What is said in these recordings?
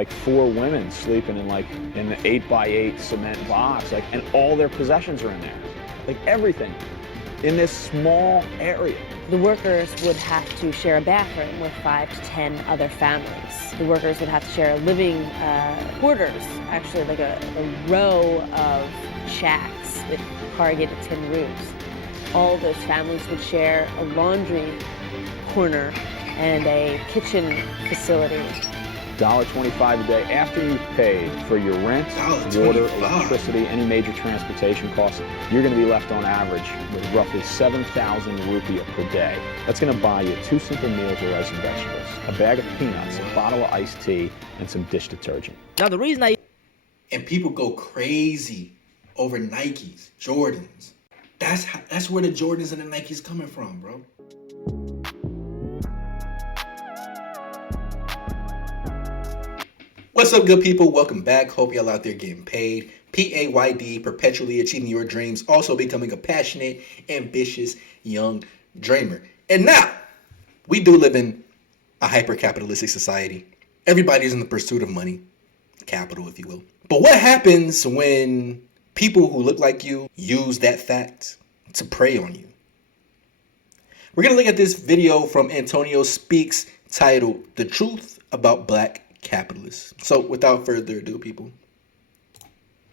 Like 4 women sleeping in an 8x8 cement box, and all their possessions are in there. Like everything in this small area. The workers would have to share a bathroom with 5 to 10 other families. The workers would have to share living quarters, actually like a row of shacks with corrugated tin roofs. All those families would share a laundry corner and a kitchen facility. $1.25 a day after you've paid for your rent, water, electricity, any major transportation costs, you're going to be left on average with roughly 7,000 rupiah per day. That's going to buy you 2 simple meals of rice and vegetables, a bag of peanuts, a bottle of iced tea, and some dish detergent. Now the reason and people go crazy over Nikes, Jordans. That's where the Jordans and the Nikes coming from, bro. What's up, good people? Welcome back. Hope y'all out there getting paid. PAYD, perpetually achieving your dreams, also becoming a passionate, ambitious, young dreamer. And now, we do live in a hyper-capitalistic society. Everybody's in the pursuit of money, capital, if you will. But what happens when people who look like you use that fact to prey on you? We're going to look at this video from Antonio Speaks titled, "The Truth About Black Capitalists." So without further ado, people.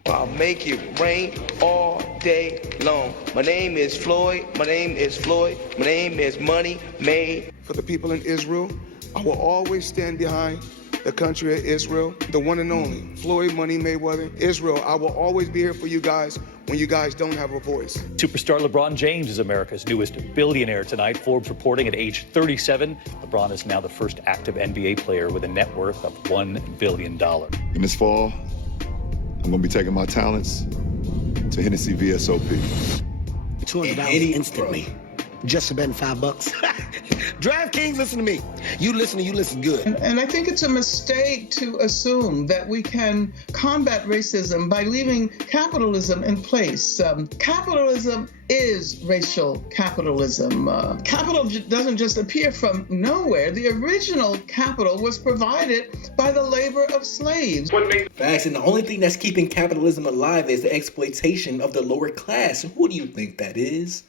I'll make it rain all day long. My name is Floyd. My name is Floyd. My name is Money Made. For the people in Israel, I will always stand behind the country of Israel, the one and only Floyd Money Mayweather. Israel, I will always be here for you guys when you guys don't have a voice. Superstar LeBron James is America's newest billionaire tonight. Forbes reporting at age 37, LeBron is now the first active NBA player with a net worth of $1 billion. In this fall, I'm going to be taking my talents to Hennessy VSOP. $200 instantly. Just spend $5. DraftKings, listen to me. You listen good. And I think it's a mistake to assume that we can combat racism by leaving capitalism in place. Capitalism is racial capitalism. Capital doesn't just appear from nowhere. The original capital was provided by the labor of slaves. Facts, and the only thing that's keeping capitalism alive is the exploitation of the lower class. And who do you think that is?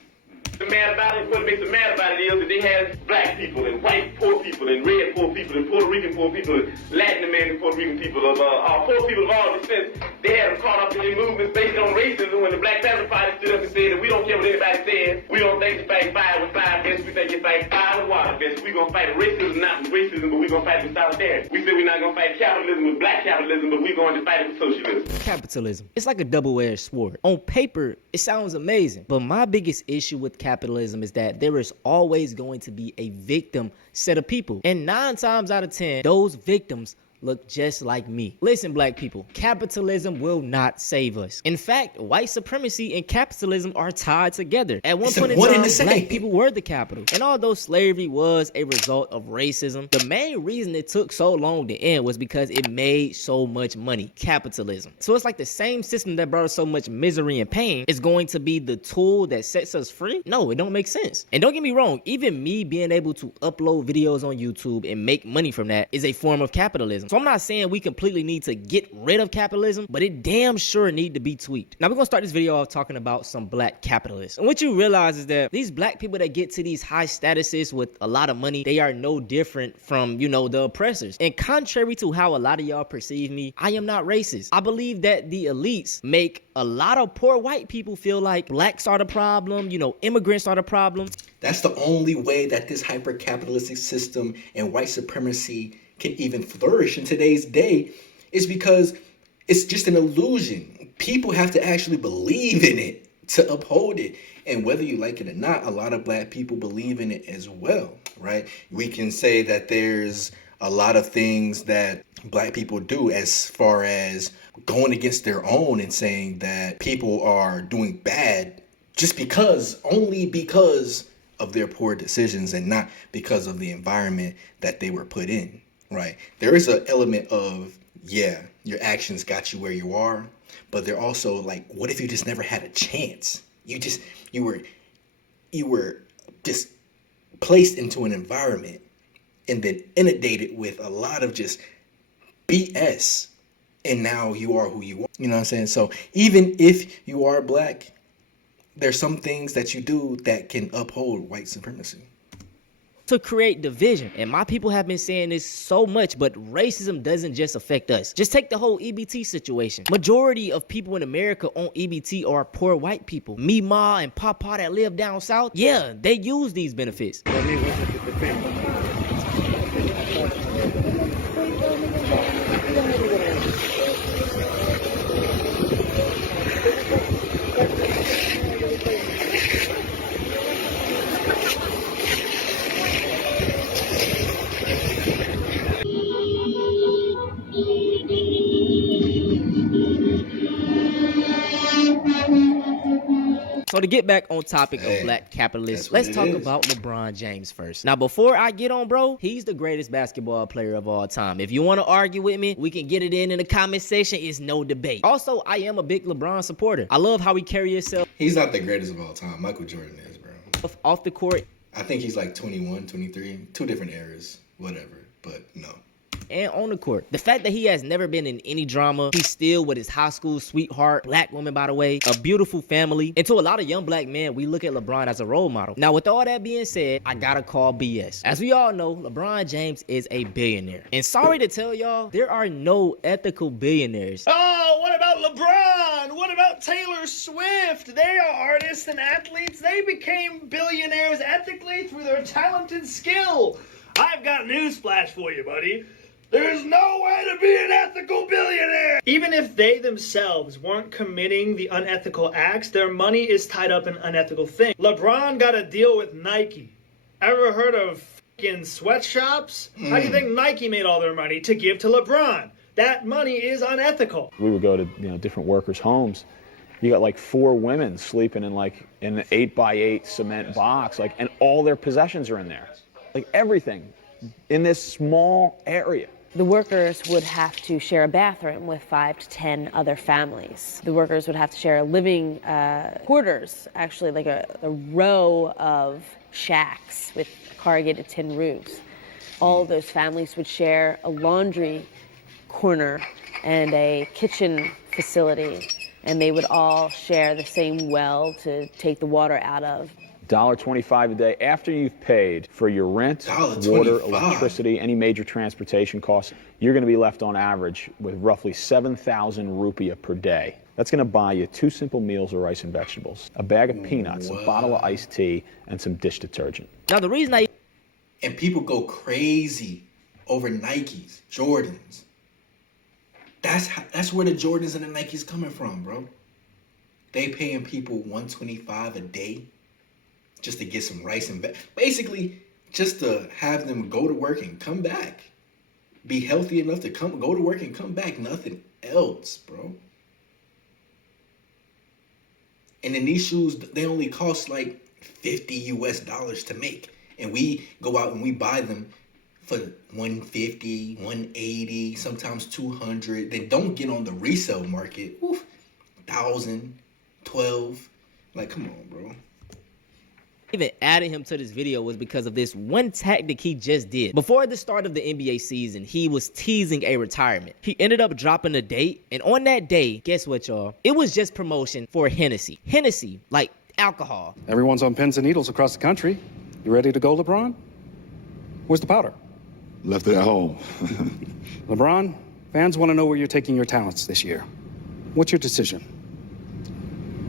What makes them mad about it is that they have black people and white poor people and red poor people and Puerto Rican poor people and Latin American Puerto Rican people of poor people of all descents. They had them caught up in their movements based on racism when the Black Panther Party stood up and said that we don't care what anybody says. We don't think you fight fire with fire best. We think you fight fire with water best. We're going to fight racism, not with racism, but we're going to fight with solidarity. We said we're not going to fight capitalism with black capitalism, but we're going to fight it with socialism. Capitalism. It's like a double-edged sword. On paper, it sounds amazing, but my biggest issue with capitalism is that there is always going to be a victim set of people. And 9 times out of 10, those victims look just like me. Listen, black people, capitalism will not save us. In fact, white supremacy and capitalism are tied together. At one point in time, black people were the capital. And although slavery was a result of racism, the main reason it took so long to end was because it made so much money. Capitalism. So it's like the same system that brought us so much misery and pain is going to be the tool that sets us free? No, it don't make sense. And don't get me wrong, even me being able to upload videos on YouTube and make money from that is a form of capitalism. So I'm not saying we completely need to get rid of capitalism, but it damn sure need to be tweaked. Now we're gonna start this video off talking about some black capitalists. And what you realize is that these black people that get to these high statuses with a lot of money, they are no different from, the oppressors. And contrary to how a lot of y'all perceive me, I am not racist. I believe that the elites make a lot of poor white people feel like blacks are the problem, immigrants are the problem. That's the only way that this hyper-capitalistic system and white supremacy can even flourish in today's day, is because it's just an illusion. People have to actually believe in it to uphold it. And whether you like it or not, a lot of black people believe in it as well, right? We can say that there's a lot of things that black people do as far as going against their own and saying that people are doing bad only because of their poor decisions and not because of the environment that they were put in. Right. There is an element of, your actions got you where you are, but they're also like, what if you just never had a chance? You were just placed into an environment and then inundated with a lot of just BS. And now you are who you are. You know what I'm saying? So even if you are black, there's some things that you do that can uphold white supremacy. To create division. And my people have been saying this so much, but racism doesn't just affect us. Just take the whole EBT situation. Majority of people in America on EBT are poor white people. Me, Ma, and Papa that live down south, yeah, they use these benefits. So to get back on topic of black capitalism, let's talk about LeBron James first. Now, before I get on, bro, he's the greatest basketball player of all time. If you want to argue with me, we can get it in the comment section. It's no debate. Also, I am a big LeBron supporter. I love how he carry himself. He's not the greatest of all time. Michael Jordan is, bro. Off the court. I think he's like 21, 23, two different eras, whatever, but no. And on the court. The fact that he has never been in any drama, he's still with his high school sweetheart, black woman by the way, a beautiful family. And to a lot of young black men, we look at LeBron as a role model. Now with all that being said, I gotta call BS. As we all know, LeBron James is a billionaire. And sorry to tell y'all, there are no ethical billionaires. Oh, what about LeBron? What about Taylor Swift? They are artists and athletes. They became billionaires ethically through their talent and skill. I've got news flash for you, buddy. There's no way to be an ethical billionaire! Even if they themselves weren't committing the unethical acts, their money is tied up in unethical things. LeBron got a deal with Nike. Ever heard of f***ing sweatshops? How do you think Nike made all their money? To give to LeBron. That money is unethical. We would go to different workers' homes. You got like 4 women sleeping in like an 8x8 cement box, and all their possessions are in there. Like everything in this small area. The workers would have to share a bathroom with 5 to 10 other families. The workers would have to share living quarters, actually like a row of shacks with corrugated tin roofs. All of those families would share a laundry corner and a kitchen facility, and they would all share the same well to take the water out of. $1.25 a day after you've paid for your rent, water, electricity, any major transportation costs. You're going to be left on average with roughly 7,000 rupiah per day. That's going to buy you 2 simple meals of rice and vegetables, a bag of peanuts, a bottle of iced tea, and some dish detergent. Now the reason and people go crazy over Nikes, Jordans. That's where the Jordans and the Nikes coming from, bro. They paying people $125 a day just to get some rice and basically just to have them go to work and come back. Be healthy enough to go to work and come back. Nothing else, bro. And then these shoes, they only cost like $50 US to make. And we go out and we buy them for $150, $180, sometimes $200. They don't get on the resale market. Oof, $1,000, $1,200. Like, come on, bro. Even added him to this video was because of this one tactic he just did. Before the start of the NBA season, he was teasing a retirement. He ended up dropping a date, and on that day, guess what, y'all? It was just promotion for Hennessy. Hennessy, like alcohol. Everyone's on pins and needles across the country. You ready to go, LeBron? Where's the powder? Left it at home. LeBron, fans want to know where you're taking your talents this year. What's your decision?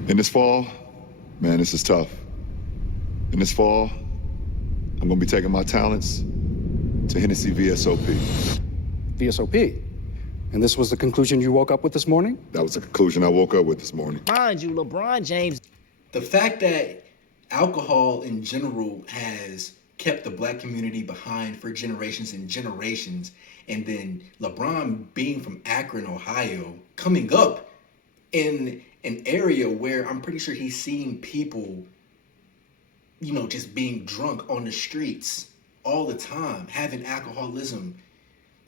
In this fall, man, this is tough. In this fall, I'm gonna be taking my talents to Hennessy VSOP. VSOP? And this was the conclusion you woke up with this morning? That was the conclusion I woke up with this morning. Mind you, LeBron James. The fact that alcohol in general has kept the black community behind for generations and generations, and then LeBron being from Akron, Ohio, coming up in an area where I'm pretty sure he's seeing people just being drunk on the streets all the time, having alcoholism,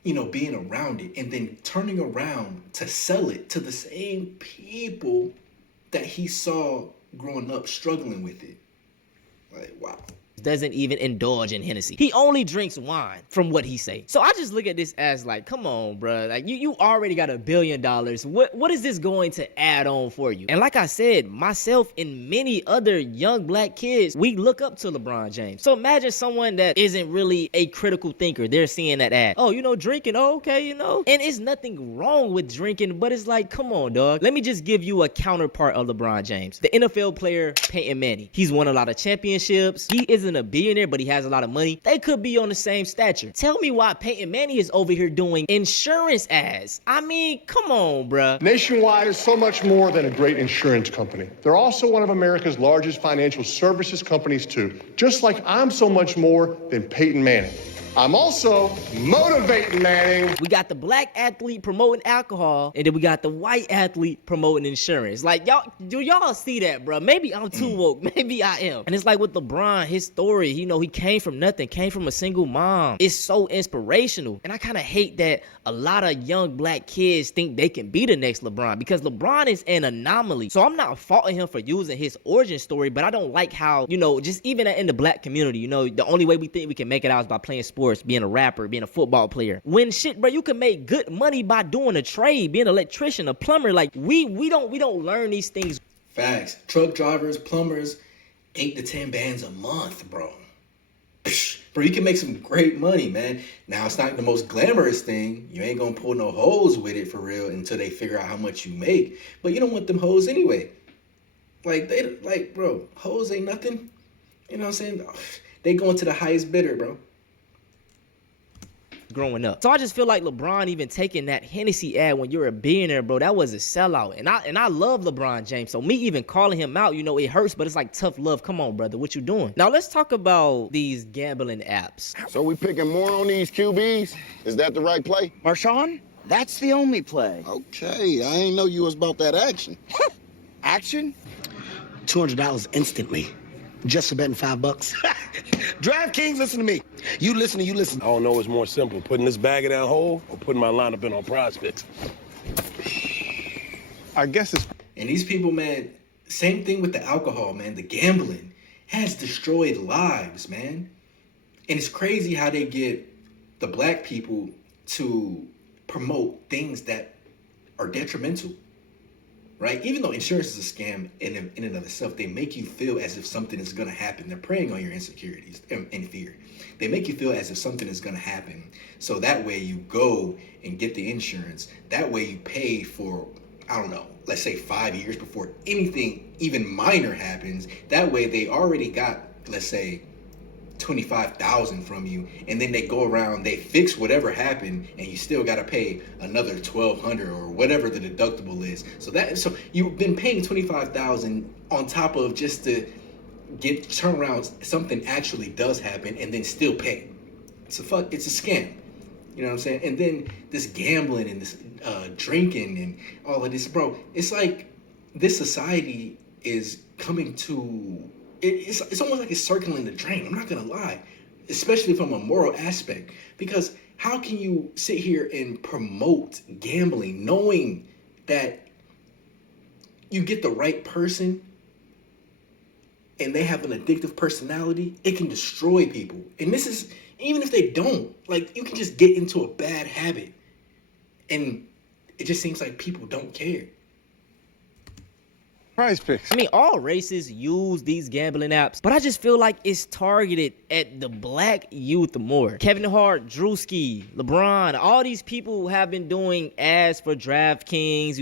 being around it, and then turning around to sell it to the same people that he saw growing up struggling with it. Like, wow. doesn't even indulge in Hennessy. He only drinks wine, from what he say. So I just look at this as like, come on, bro. Like you already got $1 billion. What is this going to add on for you? And like I said, myself and many other young black kids, we look up to LeBron James. So imagine someone that isn't really a critical thinker. They're seeing that ad. Oh, drinking. Oh, okay, And it's nothing wrong with drinking, but it's like, come on, dog. Let me just give you a counterpart of LeBron James. The NFL player Peyton Manning. He's won a lot of championships. He isn't a billionaire, but he has a lot of money. They could be on the same stature. Tell me why Peyton Manning is over here doing insurance ads. I mean, come on, bruh. Nationwide is so much more than a great insurance company. They're also one of America's largest financial services companies, too. Just like I'm so much more than Peyton Manning. I'm also motivating Manning. We got the black athlete promoting alcohol, and then we got the white athlete promoting insurance. Like, do y'all see that, bro? Maybe I'm too woke. Maybe I am. And it's like with LeBron, his story, he came from nothing, came from a single mom. It's so inspirational. And I kind of hate that a lot of young black kids think they can be the next LeBron, because LeBron is an anomaly. So I'm not faulting him for using his origin story, but I don't like how, just even in the black community, the only way we think we can make it out is by playing sports, being a rapper, being a football player. When shit, bro, you can make good money by doing a trade, being an electrician, a plumber. Like we don't learn these things. Facts. Truck drivers, plumbers, 8 to 10 bands a month, bro. Psh, bro, you can make some great money, man. Now, it's not the most glamorous thing. You ain't gonna pull no hoes with it for real until they figure out how much you make. But you don't want them hoes anyway. Bro, hoes ain't nothing. You know what I'm saying? They going to the highest bidder, bro. Growing up. So I just feel like LeBron even taking that Hennessy ad when you're a billionaire, bro, that was a sellout. And I love LeBron James. So me even calling him out, it hurts, but it's like tough love. Come on, brother, what you doing? Now let's talk about these gambling apps. So we picking more on these QBs? Is that the right play? Marshawn, that's the only play. Okay, I ain't know you was about that action. Action? $200 instantly. Just for betting $5. DraftKings, listen to me. You listen. I don't know what's more simple, putting this bag in that hole or putting my lineup in on prospects. I guess it's... And these people, man, same thing with the alcohol, man. The gambling has destroyed lives, man. And it's crazy how they get the black people to promote things that are detrimental. Right? Even though insurance is a scam in and of itself, they make you feel as if something is going to happen. They're preying on your insecurities and fear. They make you feel as if something is going to happen. So that way you go and get the insurance. That way you pay for, I don't know, let's say 5 years before anything even minor happens. That way they already got, let's say, $25,000 from you, and then they go around, they fix whatever happened, and you still got to pay another $1,200 or whatever the deductible is. So you've been paying $25,000 on top of just to turn around, something actually does happen, and then still pay. It's a scam. You know what I'm saying? And then this gambling and this drinking and all of this, bro. It's like this society is coming to. It's almost like it's circling the drain. I'm not gonna lie, especially from a moral aspect, because how can you sit here and promote gambling knowing that you get the right person and they have an addictive personality? It can destroy people. And this is, even if they don't, like, you can just get into a bad habit, and it just seems like people don't care. Prize picks. I mean, all races use these gambling apps, but I just feel like it's targeted at the black youth more. Kevin Hart, Drewski, LeBron, all these people have been doing ads for DraftKings,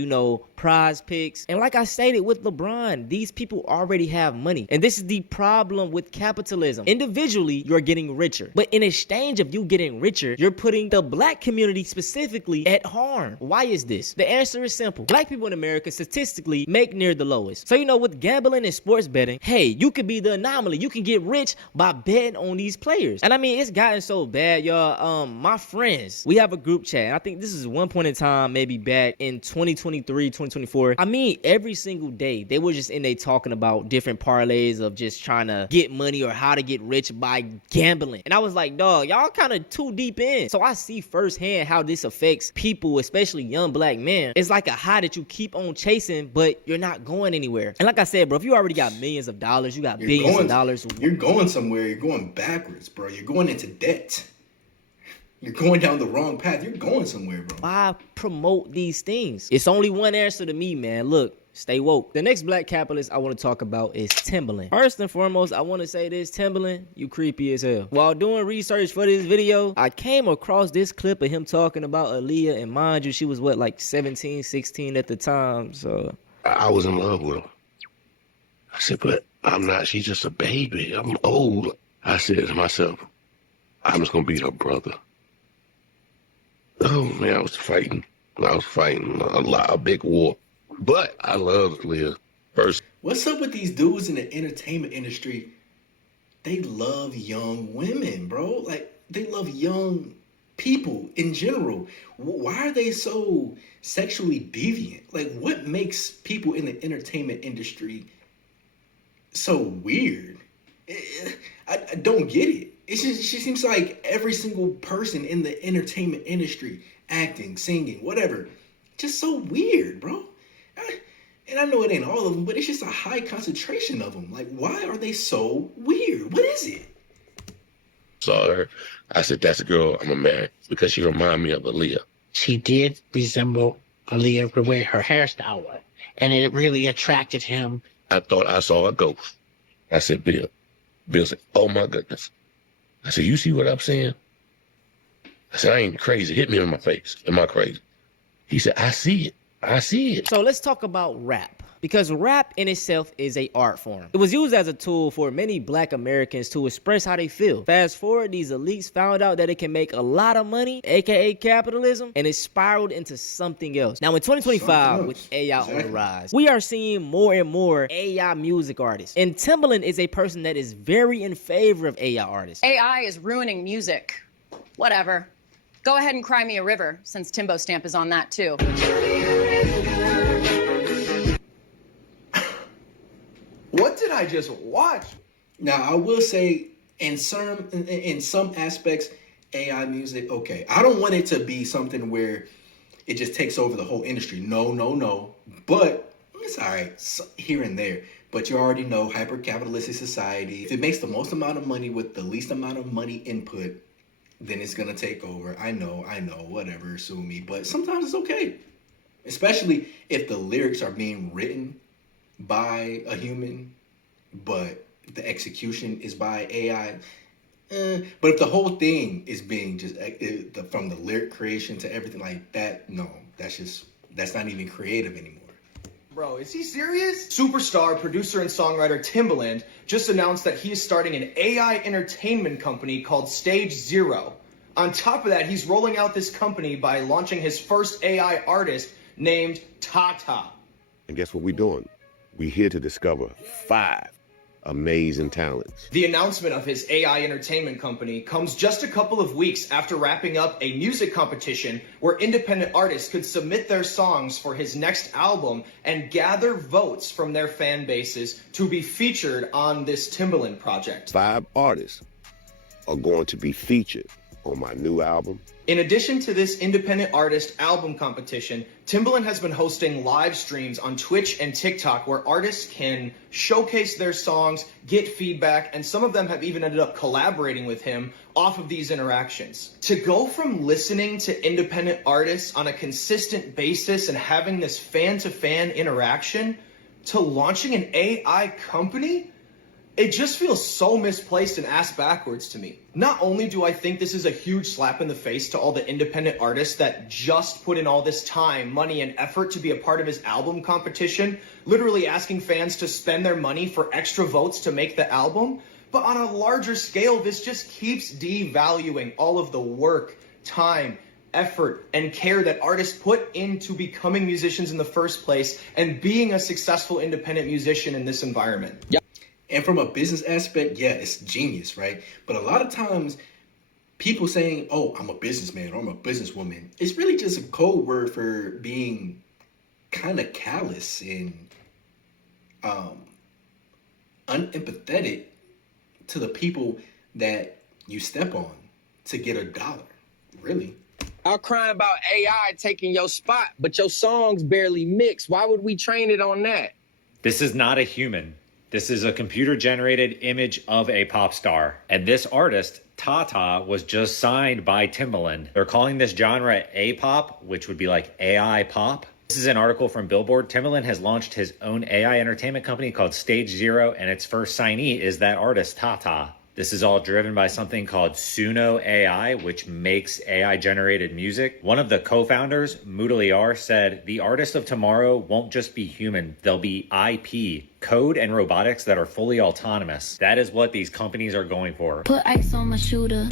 Prize Picks. And like I stated with LeBron, these people already have money. And this is the problem with capitalism. Individually, you're getting richer. But in exchange of you getting richer, you're putting the black community specifically at harm. Why is this? The answer is simple. Black people in America statistically make near the lowest. So, with gambling and sports betting, hey, you could be the anomaly. You can get rich by betting on these players. And I mean, it's gotten so bad, y'all. My friends, we have a group chat. And I think this is one point in time, maybe back in 2023, 2024. I mean, every single day, they were just in there talking about different parlays of just trying to get money or how to get rich by gambling. And I was like, dog, y'all kind of too deep in. So I see firsthand how this affects people, especially young black men. It's like a high that you keep on chasing, but you're not going going anywhere. And like I said, bro, if you already got millions of dollars, you got billions of dollars. You're going somewhere. You're going backwards, bro. You're going into debt. You're going down the wrong path. You're going somewhere, bro. Why promote these things? It's only one answer to me, man. Look, stay woke. The next black capitalist I want to talk about is Timbaland. First and foremost, I want to say this, Timbaland, you creepy as hell. While doing research for this video, I came across this clip of him talking about Aaliyah, and mind you, she was what, like 17, 16 at the time, so. I was in love with her. I said, but I'm not. She's just a baby. I'm old. I said to myself, I'm just going to be her brother. Oh, man, I was fighting. A big war. But I love Leah first. What's up with these dudes in the entertainment industry? They love young women, bro. Like, they love young people in general. Why are they so sexually deviant? Like, what makes people in the entertainment industry so weird? I don't get it. It just seems like every single person in the entertainment industry, acting, singing, whatever, just so weird, bro. And I know it ain't all of them, but it's just a high concentration of them. Like, why are they so weird? What is it? Saw her. I said, that's a girl I'm going to marry because she remind me of Aaliyah. She did resemble Aaliyah the way her hairstyle was, and it really attracted him. I thought I saw a ghost. I said, Bill. Bill said, oh, my goodness. I said, you see what I'm saying? I said, I ain't crazy. Hit me in my face. Am I crazy? He said, I see it. I see it. So let's talk about rap. Because rap in itself is an art form. It was used as a tool for many black Americans to express how they feel. Fast forward, these elites found out that it can make a lot of money, aka capitalism, and it spiraled into something else. Now in 2025, with AI on the rise, we are seeing more and more AI music artists. And Timbaland is a person that is very in favor of AI artists. AI is ruining music. Whatever. Go ahead and cry me a river, since Timbo Stamp is on that too. What did I just watch? Now, I will say, in some aspects, AI music, okay. I don't want it to be something where it just takes over the whole industry. No. But it's all right, here and there. But you already know, hyper-capitalistic society, if it makes the most amount of money with the least amount of money input, then it's going to take over. I know, whatever, sue me. But sometimes it's okay. Especially if the lyrics are being written by a human, but the execution is by AI. But if the whole thing is being just from the lyric creation to everything like that, no, that's not even creative anymore. Bro, is he serious? Superstar, producer, and songwriter Timbaland just announced that he is starting an AI entertainment company called Stage Zero. On top of that, he's rolling out this company by launching his first AI artist named Tata. And guess what we're doing? We're here to discover 5 amazing talents. The announcement of his AI entertainment company comes just a couple of weeks after wrapping up a music competition where independent artists could submit their songs for his next album and gather votes from their fan bases to be featured on this Timbaland project. 5 artists are going to be featured on my new album. In addition to this independent artist album competition, Timbaland has been hosting live streams on Twitch and TikTok where artists can showcase their songs, get feedback, and some of them have even ended up collaborating with him off of these interactions. To go from listening to independent artists on a consistent basis and having this fan-to-fan interaction to launching an AI company, it just feels so misplaced and ass backwards to me. Not only do I think this is a huge slap in the face to all the independent artists that just put in all this time, money, and effort to be a part of his album competition, literally asking fans to spend their money for extra votes to make the album, but on a larger scale, this just keeps devaluing all of the work, time, effort, and care that artists put into becoming musicians in the first place and being a successful independent musician in this environment. Yeah. And from a business aspect, yeah, it's genius, right? But a lot of times, people saying, oh, I'm a businessman or I'm a businesswoman, it's really just a code word for being kind of callous and unempathetic to the people that you step on to get $1, really. I'm crying about AI taking your spot, but your songs barely mix. Why would we train it on that? This is not a human. This is a computer-generated image of a pop star. And this artist, Tata, was just signed by Timbaland. They're calling this genre A-pop, which would be like AI pop. This is an article from Billboard. Timbaland has launched his own AI entertainment company called Stage Zero, and its first signee is that artist, Tata. This is all driven by something called Suno AI, which makes AI-generated music. One of the co-founders, Mudaliar, said, "The artists of tomorrow won't just be human, they'll be IP, code and robotics that are fully autonomous." That is what these companies are going for. Put ice on my shooter.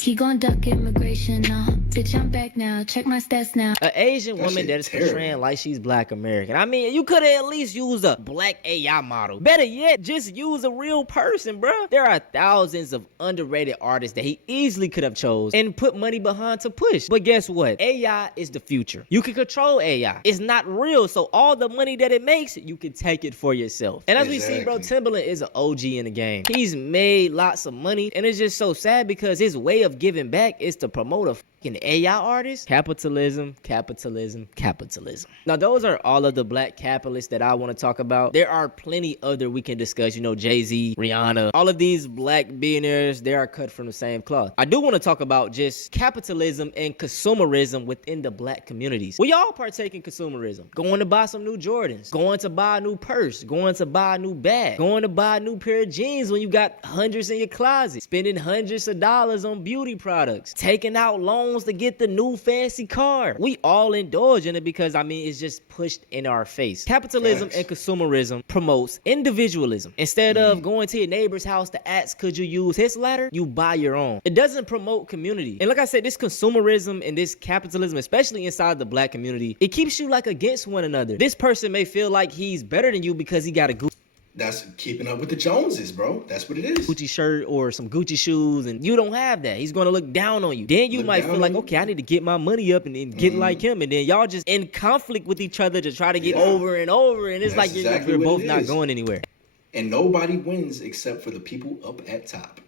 He gon' duck immigration now. Bitch, I'm back now. Check my stats now. An Asian woman that is portraying like she's black American. I mean, you could have at least used a black AI model. Better yet, just use a real person, bruh. There are thousands of underrated artists that he easily could have chose and put money behind to push. But guess what? AI is the future. You can control AI. It's not real, so all the money that it makes, you can take it for yourself. And as we see, bro, Timbaland is an OG in the game. He's made lots of money, and it's just so sad because his way of giving back is to promote a fucking AI artist. Capitalism, capitalism, capitalism. Now, those are all of the black capitalists that I want to talk about. There are plenty other we can discuss, you know, Jay-Z, Rihanna, all of these black billionaires, they are cut from the same cloth. I do want to talk about just capitalism and consumerism within the black communities. We all partake in consumerism. Going to buy some new Jordans, going to buy a new purse, going to buy a new bag, going to buy a new pair of jeans when you got hundreds in your closet, spending hundreds of dollars on beauty products, taking out loans to get the new fancy car. We all indulge in it because, I mean, it's just pushed in our face. Capitalism and consumerism promotes individualism. Instead of going to your neighbor's house to ask, could you use his ladder? You buy your own. It doesn't promote community. And like I said, this consumerism and this capitalism, especially inside the black community, it keeps you like against one another. This person may feel like he's better than you because he got a That's keeping up with the Joneses, bro. That's what it is. Gucci shirt or some Gucci shoes, and you don't have that. He's gonna look down on you. Then you might feel like, okay, I need to get my money up and then get like him. And then y'all just in conflict with each other to try to get over and over. And it's like you're both not going anywhere. And nobody wins except for the people up at top.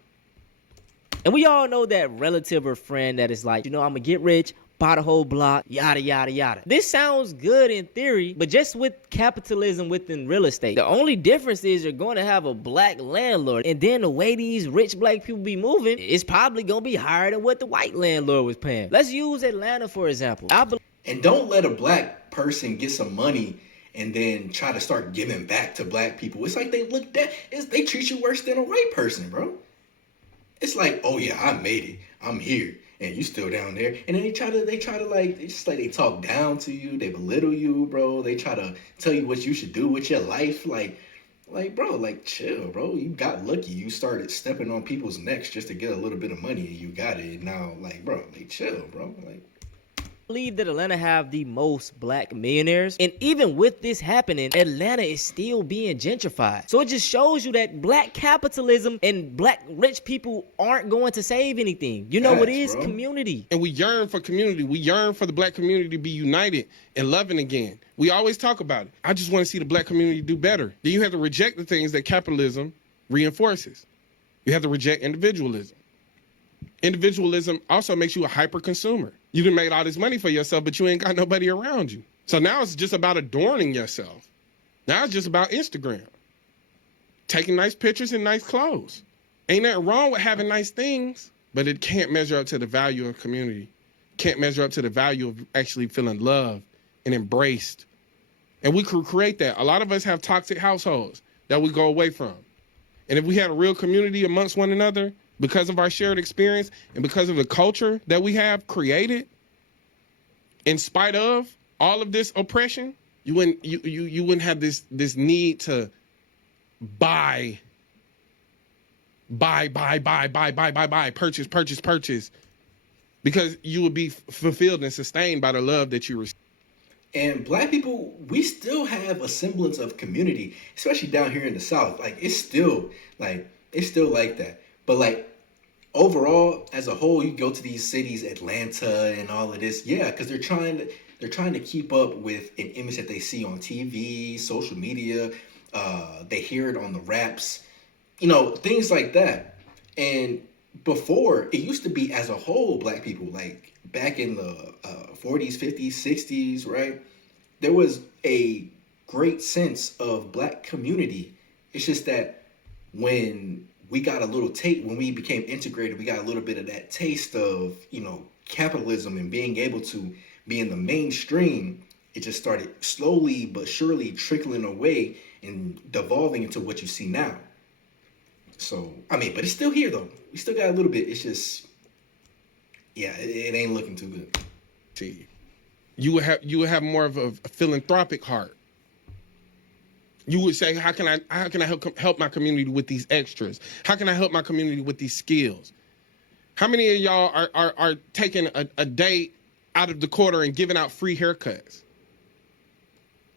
And we all know that relative or friend that is like, you know, I'm gonna get rich, buy the whole block, yada, yada, yada. This sounds good in theory, but just with capitalism within real estate, the only difference is you're going to have a black landlord, and then the way these rich black people be moving, it's probably going to be higher than what the white landlord was paying. Let's use Atlanta, for example. And don't let a black person get some money and then try to start giving back to black people. It's like they treat you worse than a white person, bro. It's like, oh yeah, I made it. I'm here. And you still down there. And then they try to like, it's just like they talk down to you. They belittle you, bro. They try to tell you what you should do with your life. Like, bro, like, chill, bro. You got lucky. You started stepping on people's necks just to get a little bit of money and you got it. And now, like, bro, like, chill, bro. Like, believe that Atlanta have the most black millionaires, and even with this happening, Atlanta is still being gentrified. So it just shows you that black capitalism and black rich people aren't going to save anything. You know what is community? And we yearn for community. We yearn for the black community to be united and loving again. We always talk about it. I just want to see the black community do better. Then you have to reject the things that capitalism reinforces. You have to reject individualism. Individualism also makes you a hyper consumer. You done made all this money for yourself, but you ain't got nobody around you. So now it's just about adorning yourself. Now it's just about Instagram. Taking nice pictures and nice clothes. Ain't nothing wrong with having nice things, but it can't measure up to the value of community. Can't measure up to the value of actually feeling loved and embraced. And we could create that. A lot of us have toxic households that we go away from. And if we had a real community amongst one another, because of our shared experience and because of the culture that we have created, in spite of all of this oppression, you wouldn't have this need to buy, purchase, because you would be fulfilled and sustained by the love that you receive. And black people, we still have a semblance of community, especially down here in the South. Like, it's still like that. But like overall, as a whole, you go to these cities, Atlanta and all of this, yeah, because they're trying to keep up with an image that they see on TV, social media. They hear it on the raps, you know, things like that. And before, it used to be as a whole, black people, like back in the 40s, 50s, 60s, right? There was a great sense of black community. It's just that when we got a little when we became integrated, we got a little bit of that taste of, capitalism and being able to be in the mainstream. It just started slowly but surely trickling away and devolving into what you see now. So, but it's still here though. We still got a little bit. It's just, it ain't looking too good. See, you would have more of a philanthropic heart. You would say, how can I help my community with these extras? How can I help my community with these skills? How many of y'all are taking a day out of the quarter and giving out free haircuts?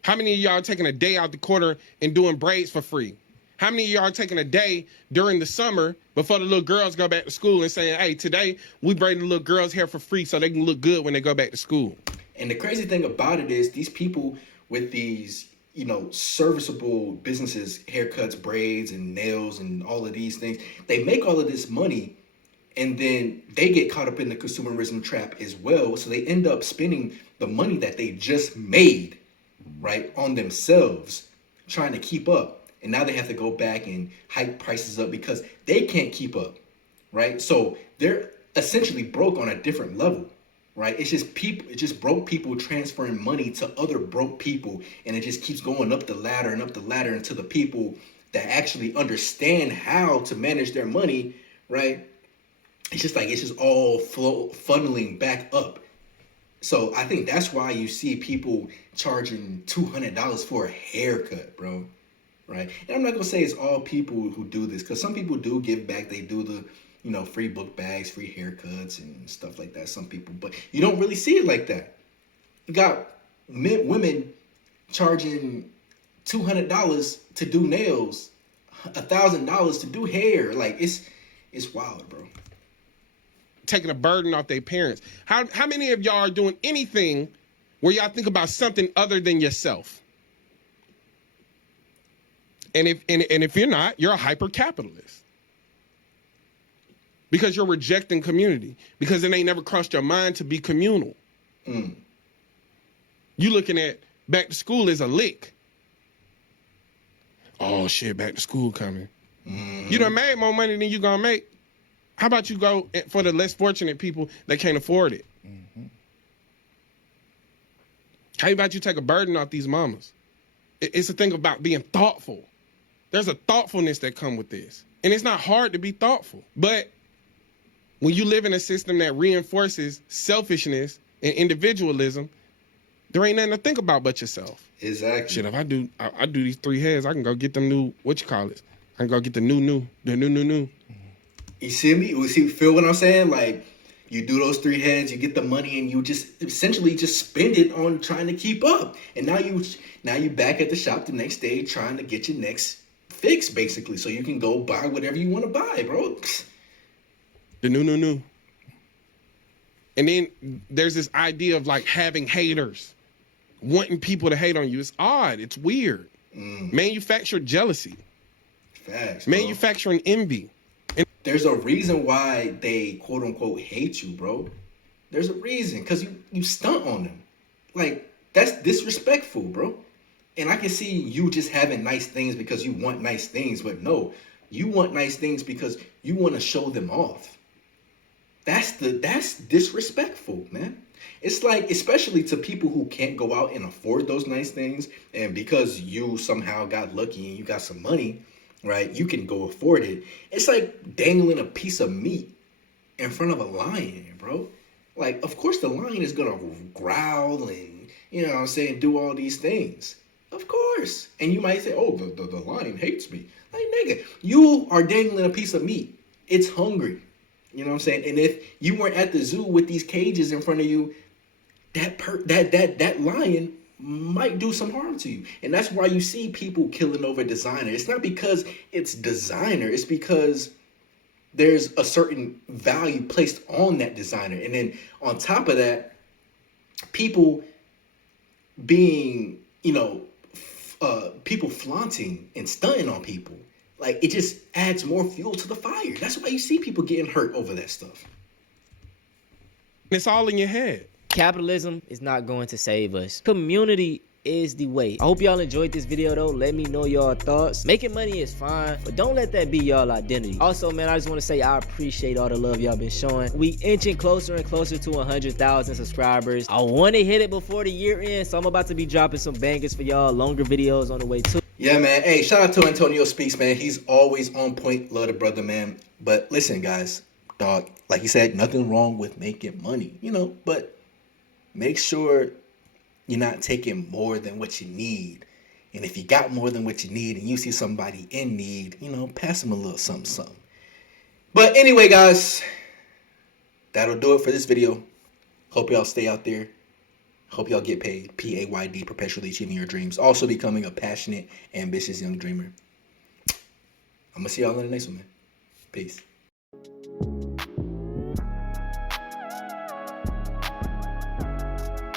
How many of y'all are taking a day out the quarter and doing braids for free? How many of y'all are taking a day during the summer before the little girls go back to school and saying, hey, today we braid the little girls' hair for free so they can look good when they go back to school? And the crazy thing about it is these people with these, serviceable businesses, haircuts, braids, and nails, and all of these things, they make all of this money, and then they get caught up in the consumerism trap as well. So they end up spending the money that they just made, right, on themselves, trying to keep up. And now they have to go back and hike prices up because they can't keep up, right? So they're essentially broke on a different level, right? It's just broke people transferring money to other broke people, and it just keeps going up the ladder until the people that actually understand how to manage their money, right? It's just all funneling back up. So I think that's why you see people charging $200 for a haircut, bro. Right. And I'm not going to say it's all people who do this, because some people do give back. They do the, free book bags, free haircuts and stuff like that. Some people, but you don't really see it like that. You got women charging $200 to do nails, $1,000 to do hair. Like it's wild, bro. Taking a burden off their parents. How many of y'all are doing anything where y'all think about something other than yourself? And if you're not, you're a hyper-capitalist. Because you're rejecting community. Because it ain't never crossed your mind to be communal. You looking at back to school as a lick. Oh shit, back to school coming. You done made more money than you gonna make. How about you go for the less fortunate people that can't afford it? How about you take a burden off these mamas? It's a thing about being thoughtful. There's a thoughtfulness that comes with this. And it's not hard to be thoughtful. But when you live in a system that reinforces selfishness and individualism, there ain't nothing to think about but yourself. Exactly. Shit, if I do these 3 heads, I can go get them new, I can go get the new. You see me? You feel what I'm saying? Like, you do those 3 heads, you get the money, and you just essentially just spend it on trying to keep up. And now you back at the shop the next day trying to get your next fix, basically, so you can go buy whatever you want to buy, bro. The new. And then there's this idea of like having haters, wanting people to hate on you. It's odd. It's weird. Manufactured jealousy. Facts. Manufacturing envy. And there's a reason why they quote unquote hate you, bro. There's a reason, because you stunt on them. Like, that's disrespectful, bro. And I can see you just having nice things because you want nice things, but no, you want nice things because you want to show them off. That's disrespectful, man. It's like, especially to people who can't go out and afford those nice things, and because you somehow got lucky and you got some money, right, you can go afford it. It's like dangling a piece of meat in front of a lion, bro. Like, of course the lion is gonna growl and, do all these things. Of course. And you might say, oh, the lion hates me. Like, nigga, you are dangling a piece of meat. It's hungry. You know what I'm saying? And if you weren't at the zoo with these cages in front of you, that lion might do some harm to you. And that's why you see people killing over designer. It's not because it's designer. It's because there's a certain value placed on that designer. And then on top of that, people being, people flaunting and stunting on people. Like, it just adds more fuel to the fire. That's why you see people getting hurt over that stuff. It's all in your head. Capitalism is not going to save us. Community is the way. I hope y'all enjoyed this video though. Let me know y'all thoughts. Making money is fine, but don't let that be y'all identity. Also, man, I just want to say I appreciate all the love y'all been showing. We inching closer and closer to 100,000 subscribers. I want to hit it before the year ends, so I'm about to be dropping some bangers for y'all, longer videos on the way too. Yeah, man. Hey, shout out to Antonio Speaks, man. He's always on point. Love the brother, man. But listen, guys, dog, like you said, nothing wrong with making money, you know, but make sure you're not taking more than what you need. And if you got more than what you need and you see somebody in need, you know, pass them a little something, something. But anyway, guys, that'll do it for this video. Hope y'all stay out there. Hope y'all get paid. PAYD, perpetually achieving your dreams. Also becoming a passionate, ambitious young dreamer. I'm going to see y'all in the next one, man. Peace.